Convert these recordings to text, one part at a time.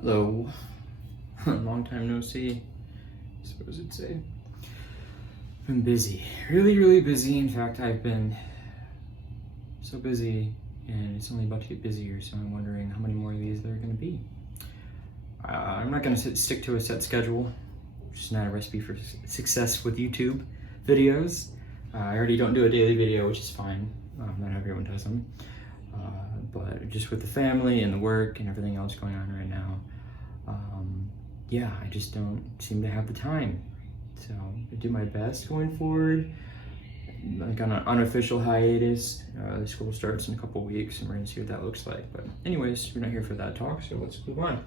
Hello. Long time no see, I suppose it'd say. Been busy. Really busy. In fact, I've been so busy and it's only about to get busier, so I'm wondering how many more of these there are going to be. I'm not going to stick to a set schedule, which is not a recipe for success with YouTube videos. I already don't do a daily video, which is fine. Not everyone does them. But just with the family and the work and everything else going on right now, yeah, I just don't seem to have the time. So I do my best going forward, like on an unofficial hiatus. The school starts in a couple weeks and we're gonna see what that looks like. But anyways, we're not here for that talk, so let's move on.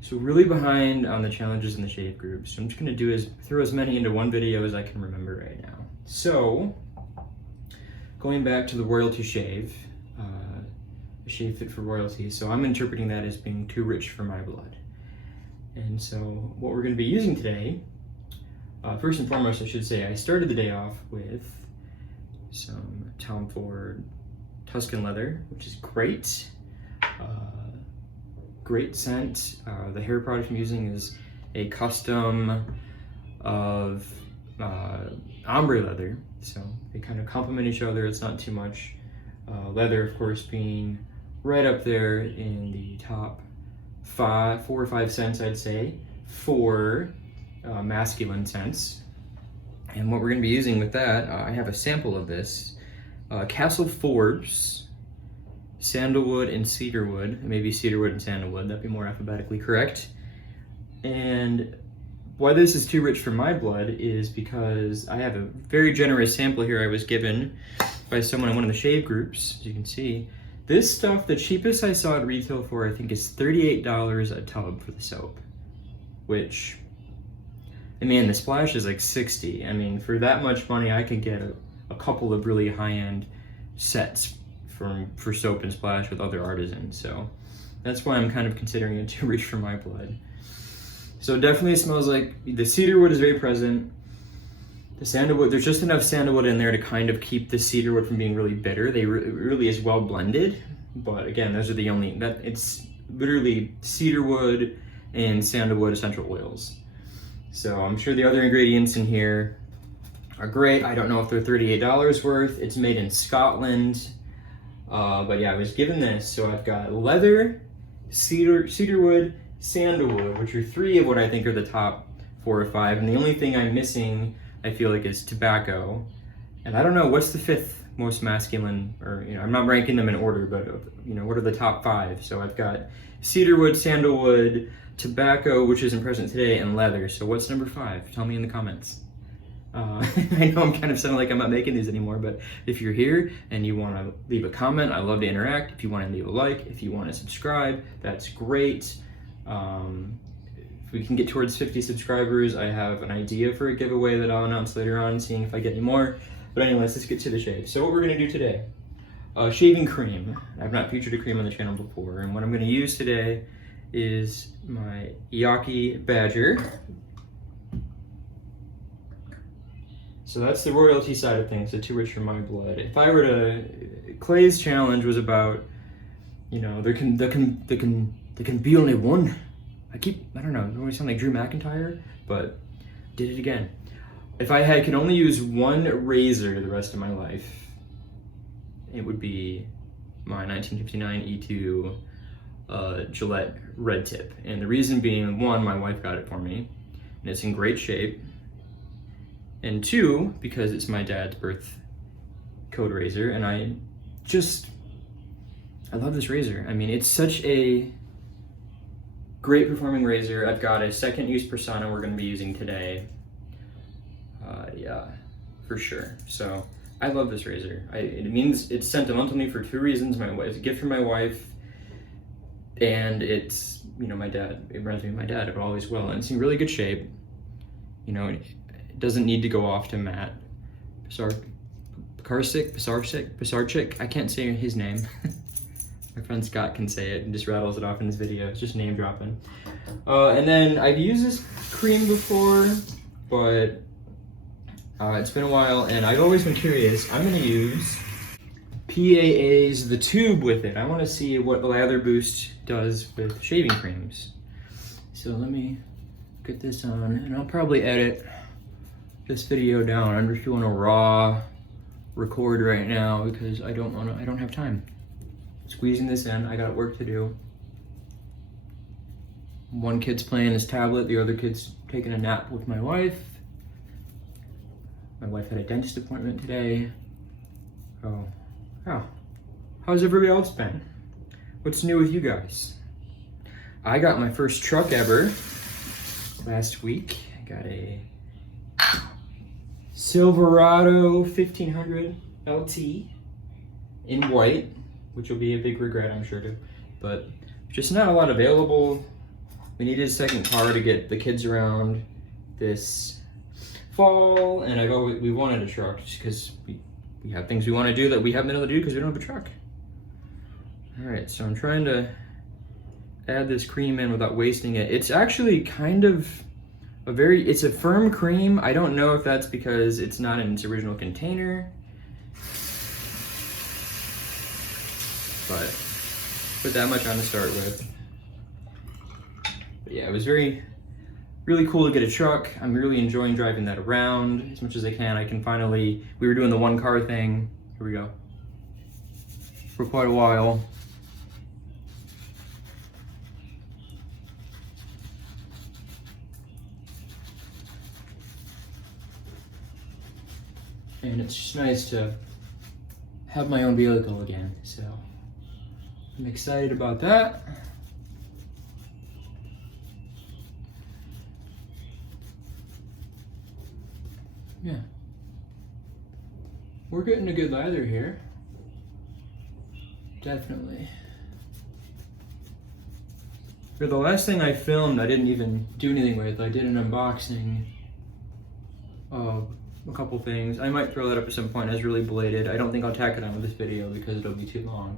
So really behind on the challenges in the shave group. So I'm just gonna throw as many into one video as I can remember right now. So going back to the royalty shave, a shave fit for royalty. So I'm interpreting that as being too rich for my blood. And so what we're gonna be using today, first and foremost, I should say, I started the day off with some Tom Ford Tuscan leather, which is great. Great scent. The hair product I'm using is a custom of ombre leather, so they kind of complement each other. It's not too much. Leather, of course, being right up there in the top 4 or 5 cents, I'd say, for masculine scents. And what we're going to be using with that, I have a sample of this. Castle Forbes, sandalwood and cedarwood, maybe cedarwood and sandalwood, that'd be more alphabetically correct. And why this is too rich for my blood is because I have a very generous sample here I was given by someone in one of the shave groups, as you can see. This stuff, the cheapest I saw it retail for, I think, is $38 a tub for the soap, which, I mean, the splash is like 60. I mean, for that much money, I could get a couple of really high-end sets for soap and splash with other artisans. So that's why I'm kind of considering it too rich for my blood. So it definitely smells like, the cedarwood is very present. The sandalwood, there's just enough sandalwood in there to kind of keep the cedarwood from being really bitter. It really is well blended, but again, those are the only, it's literally cedarwood and sandalwood essential oils. So I'm sure the other ingredients in here are great. I don't know if they're $38 worth. It's made in Scotland, but yeah, I was given this. So I've got leather, cedarwood, sandalwood, which are 3 of what I think are the top 4 or 5, and the only thing I'm missing, I feel like, is tobacco. And I don't know, what's the 5th most masculine, or, you know, I'm not ranking them in order, but, you know, what are the top 5? So I've got cedarwood, sandalwood, tobacco, which isn't present today, and leather. So what's number 5? Tell me in the comments. I know I'm kind of sounding like I'm not making these anymore, but if you're here and you want to leave a comment, I love to interact. If you want to leave a like, if you want to subscribe, that's great. If we can get towards 50 subscribers, I have an idea for a giveaway that I'll announce later on, seeing if I get any more. But anyways, let's get to the shave. So what we're going to do today, shaving cream. I've not featured a cream on the channel before, and what I'm going to use today is my Yaki Badger. So that's the royalty side of things, the too rich for my blood. If I were to, Clay's challenge was about, you know, there can be only one. I don't know, I always sound like Drew McIntyre, but did it again. If I could only use one razor the rest of my life, it would be my 1959 E2 Gillette Red Tip. And the reason being, 1, my wife got it for me, and it's in great shape. And 2, because it's my dad's birth code razor, and I love this razor. I mean, it's such a great performing razor. I've got a second use persona we're gonna be using today. Yeah, for sure. So I love this razor. It's sentimental to me for 2 reasons. It's a gift from my wife, and it's, you know, my dad. It reminds me of my dad. It always will, and it's in really good shape. You know, it doesn't need to go off to Matt Pisarcik. I can't say his name. My friend Scott can say it and just rattles it off in his video. It's just name dropping. And then I've used this cream before, but it's been a while, and I've always been curious. I'm gonna use PAA's The Tube with it. I want to see what Lather Boost does with shaving creams. So let me get this on, and I'll probably edit this video down. I'm just doing a raw record right now because I don't have time. Squeezing this in, I got work to do. One kid's playing his tablet, the other kid's taking a nap with my wife. My wife had a dentist appointment today. Oh, yeah. How's everybody else been? What's new with you guys? I got my first truck ever last week. I got a Silverado 1500 LT in white, which will be a big regret, I'm sure, too. But just not a lot available. We needed a second car to get the kids around this fall, and we wanted a truck just because we have things we want to do that we haven't been able to do because we don't have a truck. All right, so I'm trying to add this cream in without wasting it. It's actually kind of it's a firm cream. I don't know if that's because it's not in its original container, but put that much on to start with. But yeah, it was really cool to get a truck. I'm really enjoying driving that around as much as I can. We were doing the one car thing. Here we go. For quite a while. And it's just nice to have my own vehicle again. So I'm excited about that. Yeah. We're getting a good lather here. Definitely. For the last thing I filmed, I didn't even do anything with. I did an unboxing of a couple things. I might throw that up at some point as really belated. I don't think I'll tack it on with this video because it'll be too long.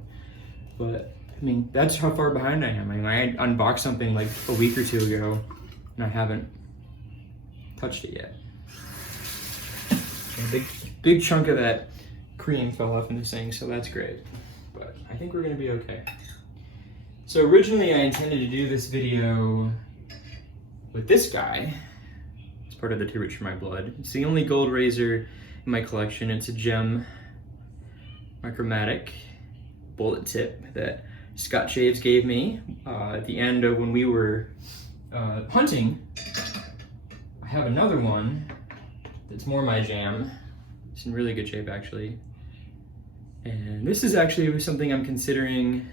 But, I mean, that's how far behind I am. I mean, I unboxed something like a week or two ago, and I haven't touched it yet. A big chunk of that cream fell off in this thing, so that's great. But I think we're gonna be okay. So originally I intended to do this video with this guy. It's part of the Too Rich for My Blood. It's the only gold razor in my collection. It's a gem Micromatic bullet tip that Scott Shaves gave me at the end of when we were hunting. I have another one that's more my jam. It's in really good shape, actually. And this is actually something I'm considering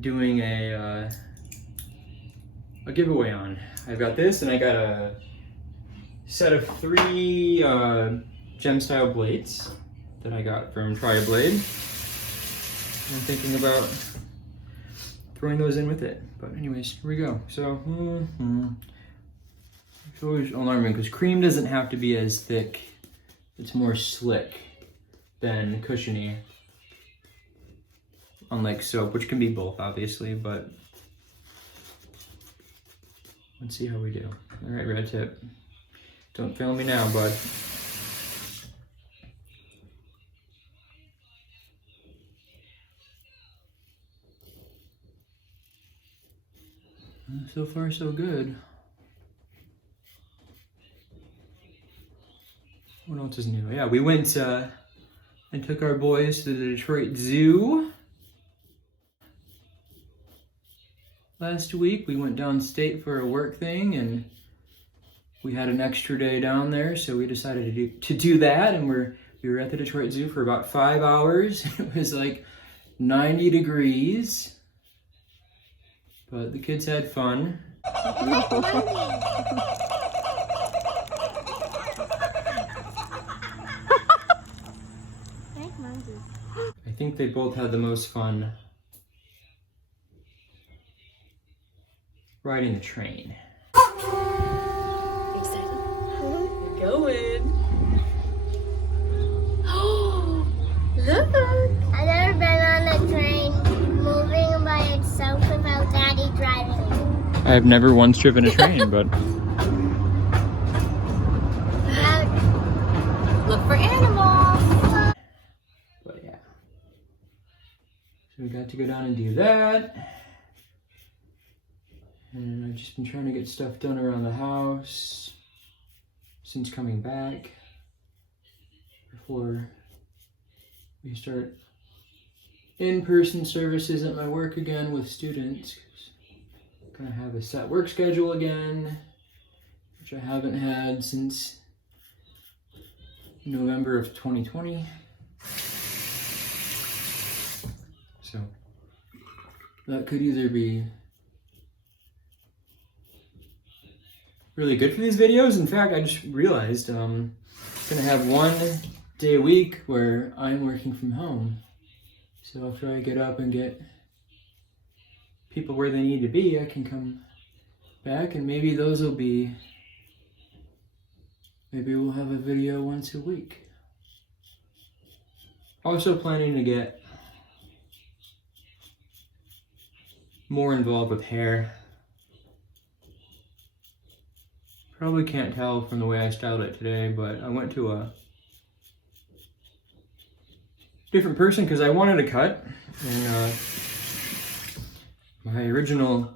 doing a giveaway on. I've got this, and I got a set of 3 gem style blades that I got from Tri-Blade. I'm thinking about throwing those in with it. But anyways, here we go. So, it's always alarming because cream doesn't have to be as thick. It's more slick than cushiony. Unlike soap, which can be both, obviously, but let's see how we do. All right, red tip. Don't fail me now, bud. So far, so good. What else is new? Yeah, we went and took our boys to the Detroit Zoo. Last week, we went downstate for a work thing, and we had an extra day down there, so we decided to do that, and we were at the Detroit Zoo for about 5 hours. It was like 90 degrees, but the kids had fun. I think they both had the most fun riding the train. Excited? We're going. Oh, look! I've never been on a train moving by itself without Daddy driving. I have never once driven a train, but Look for animals. But yeah. So we got to go down and do that. And I've just been trying to get stuff done around the house since coming back before we start in-person services at my work again with students. I'm gonna have a set work schedule again, which I haven't had since November of 2020. So that could either be really good for these videos. In fact, I just realized I'm gonna have one day a week where I'm working from home. So after I get up and get people where they need to be, I can come back and maybe those will be, maybe we'll have a video once a week. Also planning to get more involved with hair. Probably can't tell from the way I styled it today, but I went to a different person because I wanted a cut, and my original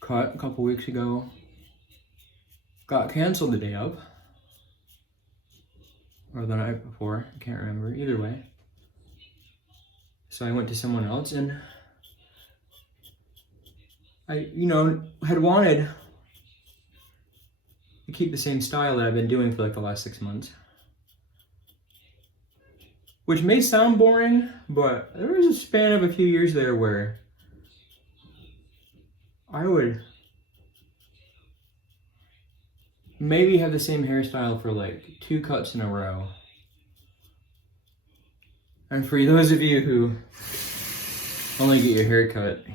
cut a couple weeks ago got canceled the day of, or the night before, I can't remember, either way. So I went to someone else, and I, had wanted to keep the same style that I've been doing for like the last 6 months. Which may sound boring, but there was a span of a few years there where I would maybe have the same hairstyle for like 2 cuts in a row. And for those of you who only get your hair cut,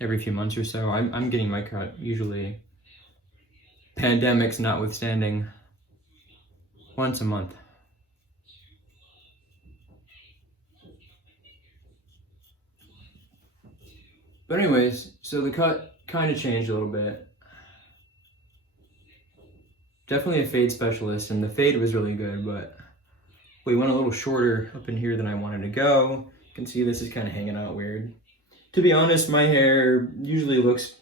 every few months or so, I'm getting my cut usually, pandemics notwithstanding, once a month. But anyways, so the cut kind of changed a little bit. Definitely a fade specialist, and the fade was really good, but we went a little shorter up in here than I wanted to go. You can see this is kind of hanging out weird. To be honest, my hair usually looks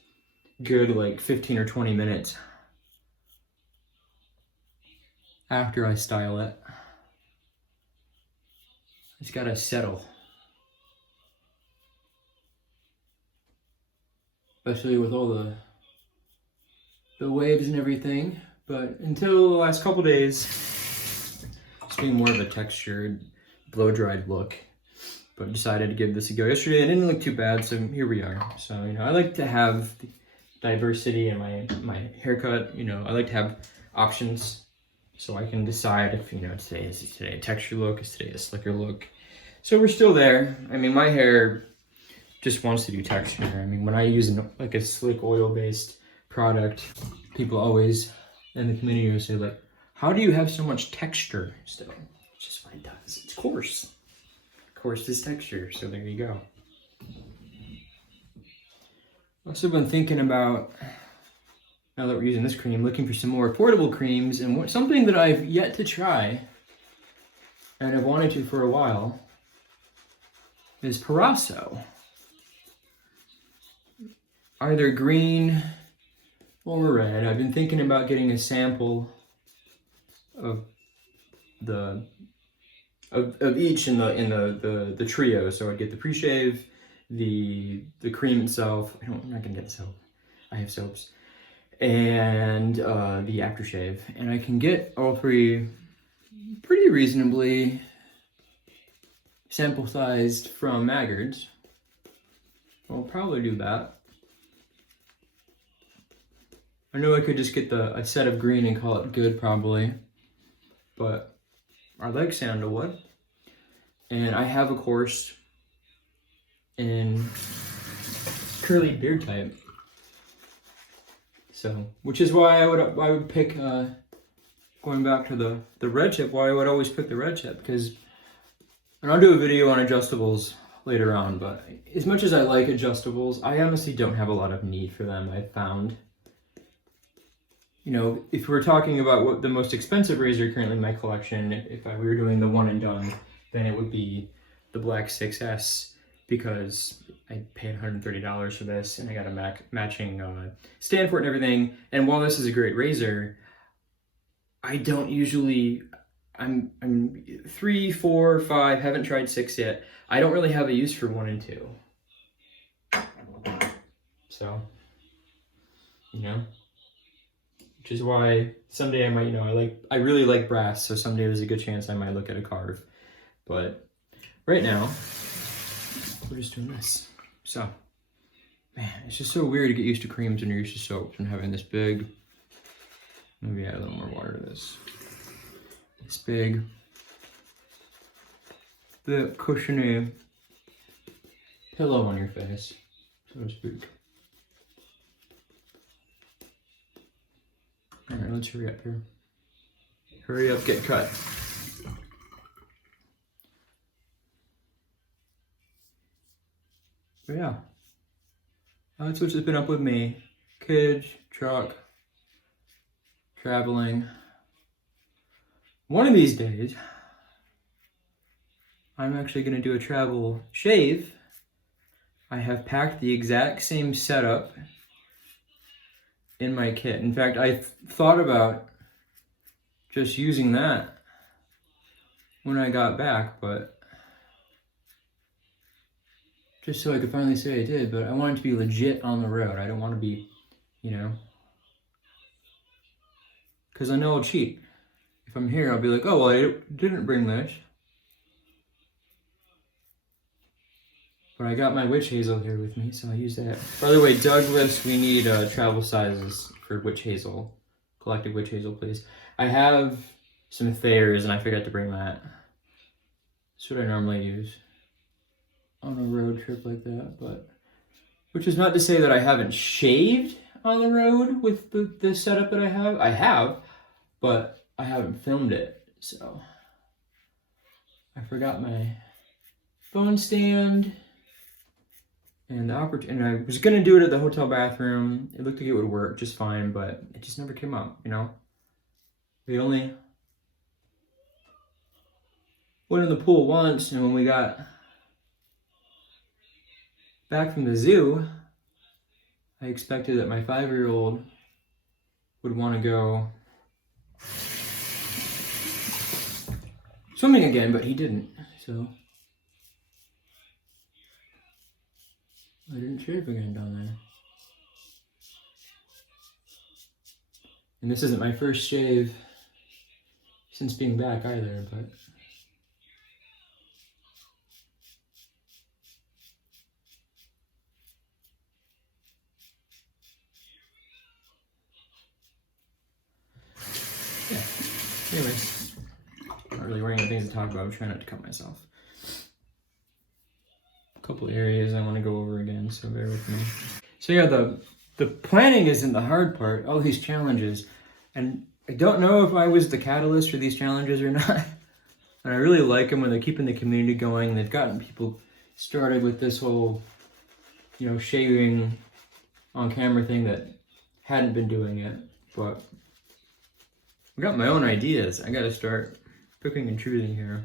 good like 15 or 20 minutes after I style it. It's gotta settle. Especially with all the waves and everything. But until the last couple days, it's being more of a textured, blow-dried look. But I decided to give this a go yesterday. It didn't look too bad, so here we are. So, I like to have diversity in my haircut. I like to have options so I can decide if, is today a texture look, is today a slicker look. So we're still there. My hair just wants to do texture. When I use a slick oil-based product, people always in the community will say like, how do you have so much texture still? It's just what it does. It's coarse. Coarse is texture, so there you go. I've also been thinking about, now that we're using this cream, looking for some more affordable creams, and something that I've yet to try, and I've wanted to for a while, is Purasso. Either green or red. I've been thinking about getting a sample of each in the trio. So I'd get the pre-shave, the cream itself. I'm not gonna get soap. I have soaps, and the aftershave. And I can get all three pretty reasonably sample sized from Maggards. I'll probably do that. I know I could just get a set of green and call it good probably, but I like sandalwood, and I have a course in curly beard type, so which is why I would pick going back to the red tip. Why I would always pick the red tip, because, and I'll do a video on adjustables later on, but as much as I like adjustables, I honestly don't have a lot of need for them. I've found, if we're talking about what the most expensive razor currently in my collection, if we were doing the one and done, then it would be the Black 6S, because I paid $130 for this, and I got a matching stand for it and everything. And while this is a great razor, I don't usually, I'm 3, 4, 5, haven't tried 6 yet. I don't really have a use for 1 and 2. So, you know, which is why someday I might, you know, I really like brass, so someday there's a good chance I might look at a carve. But right now, we're just doing this. So, man, it's just so weird to get used to creams when you're used to soaps and having this big, maybe add a little more water to this. This big, the cushiony pillow on your face, so to speak. All right, let's hurry up here. Hurry up, get cut. But yeah, that's what's been up with me. Kids, truck, traveling. One of these days, I'm actually going to do a travel shave. I have packed the exact same setup in my kit. In fact, I thought about just using that when I got back, but just so I could finally say I did, but I want it to be legit on the road. I don't want to be, you know, because I know I'll cheat. If I'm here, I'll be like, oh, well, I didn't bring this. But I got my witch hazel here with me, so I'll use that. By the way, Douglas, we need travel sizes for witch hazel. Collective witch hazel, please. I have some Thayers, and I forgot to bring that. That's what I normally use on a road trip like that, but which is not to say that I haven't shaved on the road with the setup that I have. I have, but I haven't filmed it, so I forgot my phone stand and and I was gonna do it at the hotel bathroom. It looked like it would work just fine, but it just never came up, you know? We only went in the pool once, and when we got back from the zoo, I expected that my 5-year-old would want to go swimming again, but he didn't, so I didn't shave again down there. And this isn't my first shave since being back either, but yeah. Anyways, not really running out of things to talk about. I'm trying not to cut myself. A couple areas I want to go over again, so bear with me. So yeah, the planning isn't the hard part. All these challenges, and I don't know if I was the catalyst for these challenges or not. And I really like them when they're keeping the community going. They've gotten people started with this whole, you know, shaving on camera thing that hadn't been doing it. But I got my own ideas. I got to start picking and choosing here.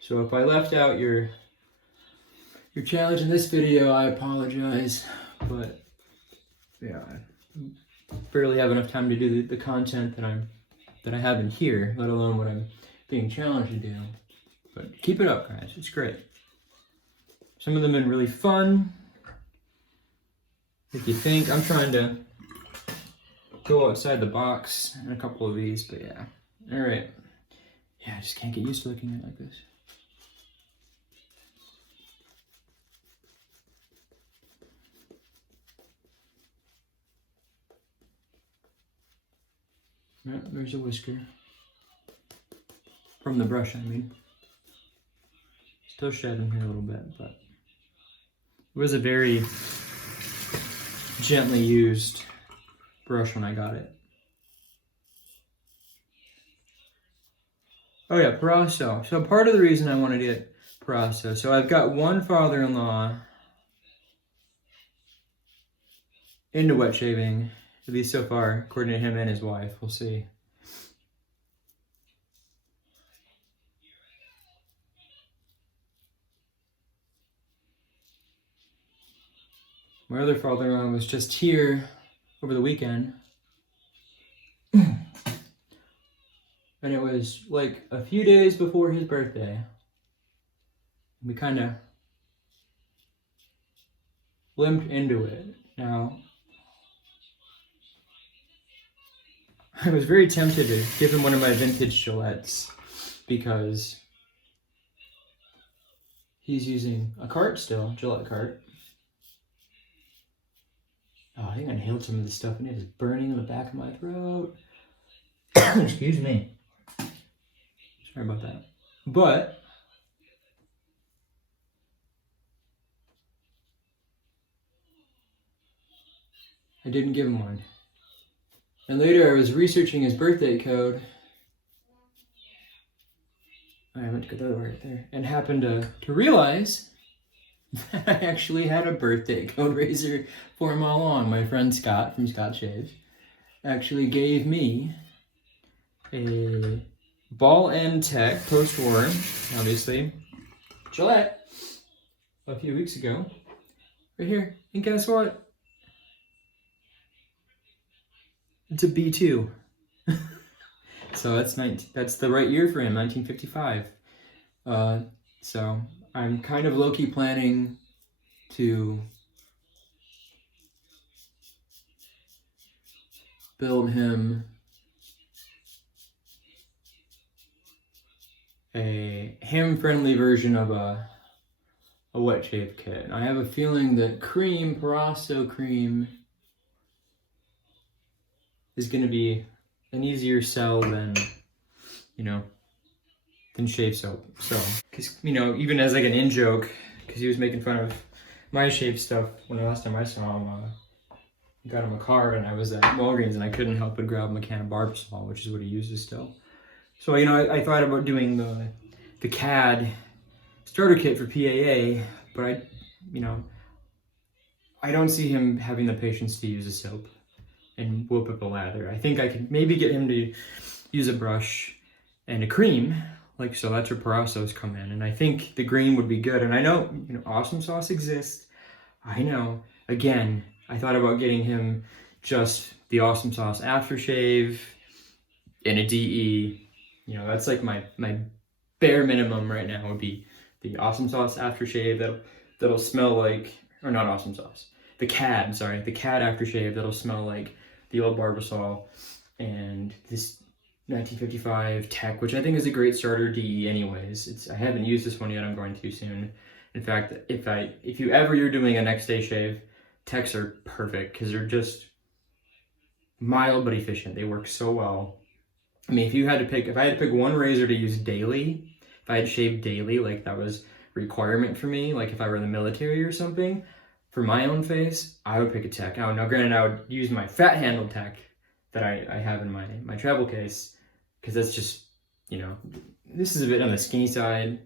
So if I left out your challenge in this video, I apologize. But yeah, I barely have enough time to do the content that I have in here, let alone what I'm being challenged to do. But keep it up, guys. It's great. Some of them have been really fun. If you think, I'm trying to go outside the box in a couple of these, but yeah. All right. Yeah, I just can't get used to looking at it like this. Yeah, there's a whisker. From the brush, I mean. Still shedding here a little bit, but it was a very gently used brush when I got it. Oh yeah, Parasso. So part of the reason I wanted to get Parasso, so I've got one father-in-law into wet shaving, at least so far, according to him and his wife. We'll see. my other father-in-law was just here over the weekend. And it was like a few days before his birthday. We kind of limped into it. Now, I was very tempted to give him one of my vintage Gillettes because he's using a cart still, Gillette cart. Oh, I think I inhaled some of this stuff and it is burning in the back of my throat. Excuse me. Sorry about that. But I didn't give him one. And later I was researching his birthday code. I went to go the other way right there. And happened to realize that I actually had a birthday code razor for him all along. My friend Scott from Scott Shave actually gave me a Ball and Tech post-war, obviously, Gillette a few weeks ago. Right here. And guess what? It's a B2. So that's the right year for him, 1955. So I'm kind of low-key planning to build him a ham-friendly version of a wet shave kit. I have a feeling that Proraso cream is going to be an easier sell than shave soap. So, because, even as like an in-joke, because he was making fun of my shave stuff when the last time I saw him, got him a card and I was at Walgreens and I couldn't help but grab him a can of Barbasol, which is what he uses still. So, I thought about doing the CAD starter kit for PAA, but I don't see him having the patience to use a soap and whoop up a lather. I think I could maybe get him to use a brush and a cream, so that's where Prorasos come in. And I think the green would be good. And I know, Awesome Sauce exists. I know. Again, I thought about getting him just the Awesome Sauce aftershave and a DE. That's like my bare minimum right now would be the Awesome Sauce aftershave that'll smell like, or not Awesome Sauce, the CAD aftershave that'll smell like the old Barbasol, and this 1955 Tech, which I think is a great starter DE anyways. I haven't used this one yet, I'm going to soon. In fact, if you're doing a next day shave, Techs are perfect because they're just mild but efficient. They work so well. I mean, if I had to pick one razor to use daily, if I had to shave daily, like that was a requirement for me, like if I were in the military or something, for my own face, I would pick a Tech. Now granted, I would use my fat handle Tech that I have in my travel case, because that's just, this is a bit on the skinny side,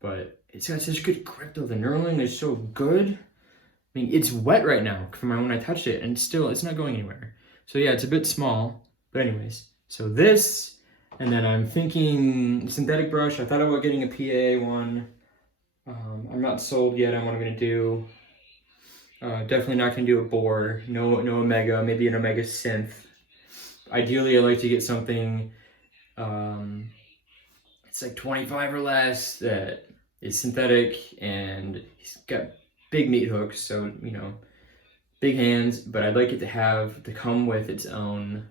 but it's got such good grip though. The knurling is so good. I mean, it's wet right now from when I touched it, and still, it's not going anywhere. So yeah, it's a bit small, but anyways. So this, and then I'm thinking synthetic brush. I thought about getting a PA one. I'm not sold yet on what I'm gonna do. Definitely not gonna do a Boar. No Omega. Maybe an Omega Synth. Ideally, I like to get something. It's like 25 or less that is synthetic, and he's got big meat hooks, so big hands. But I'd like it to come with its own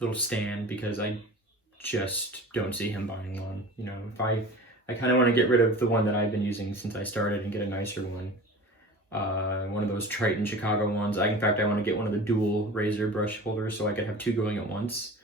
little stand, because I just don't see him buying one. If I kind of want to get rid of the one that I've been using since I started and get a nicer one. One of those Triton Chicago ones. In fact, I want to get one of the dual razor brush holders so I could have two going at once.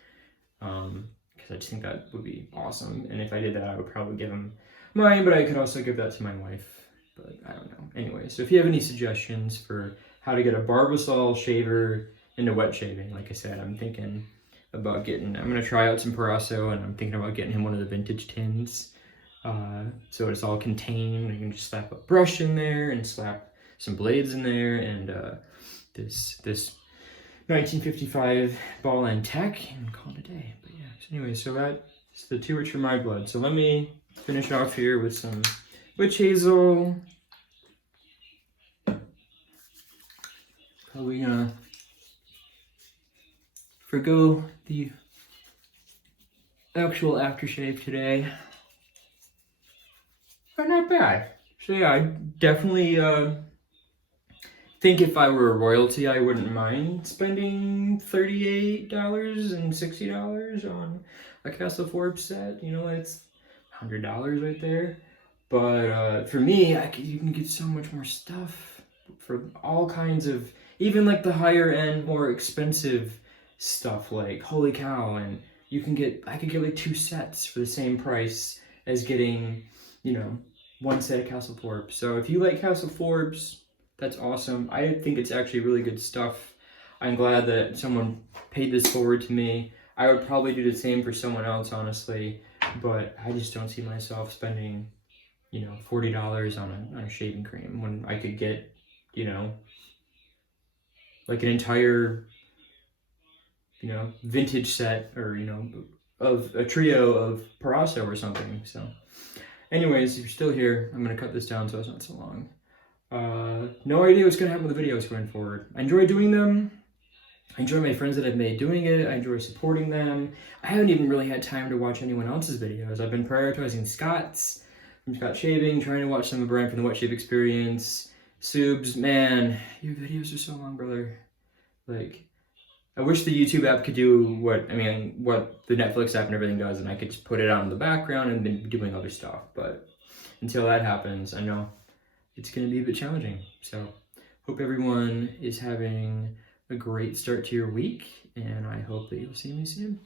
Because I just think that would be awesome. And if I did that, I would probably give him mine, but I could also give that to my wife. But I don't know. Anyway, so if you have any suggestions for how to get a Barbasol shaver into wet shaving, like I said, I'm thinking about I'm going to try out some Proraso, and I'm thinking about getting him one of the vintage tins. So it's all contained. You can just slap a brush in there and slap some blades in there, and this 1955 Ball and Tech, and call it a day. But yeah, so anyway, so that's the Too Rich for My Blood. So let me finish off here with some witch hazel. Probably gonna forgo the actual aftershave today. But not bad. So yeah, I definitely think if I were a royalty, I wouldn't mind spending $38 and $60 on a Castle Forbes set. You know, it's $100 right there. But for me, you can get so much more stuff for all kinds of, even like the higher end, more expensive stuff. Like holy cow! And I could get like 2 sets for the same price as getting, you know, 1 set of Castle Forbes. So if you like Castle Forbes, that's awesome. I think it's actually really good stuff. I'm glad that someone paid this forward to me. I would probably do the same for someone else, honestly, but I just don't see myself spending, you know, $40 on a shaving cream when I could get, you know, like an entire, you know, vintage set, or, you know, of a trio of Parasso or something. So anyways, if you're still here, I'm gonna cut this down so it's not so long. No idea what's gonna happen with the videos going forward. I enjoy doing them. I enjoy my friends that I've made doing it. I enjoy supporting them. I haven't even really had time to watch anyone else's videos. I've been prioritizing Scott's from Scott Shaving, trying to watch some of Brian from the Wet Shave Experience. Subs, man, your videos are so long, brother. Like, I wish the YouTube app could do what the Netflix app and everything does, and I could just put it on in the background and then be doing other stuff. But until that happens, I know it's going to be a bit challenging. So hope everyone is having a great start to your week, and I hope that you'll see me soon.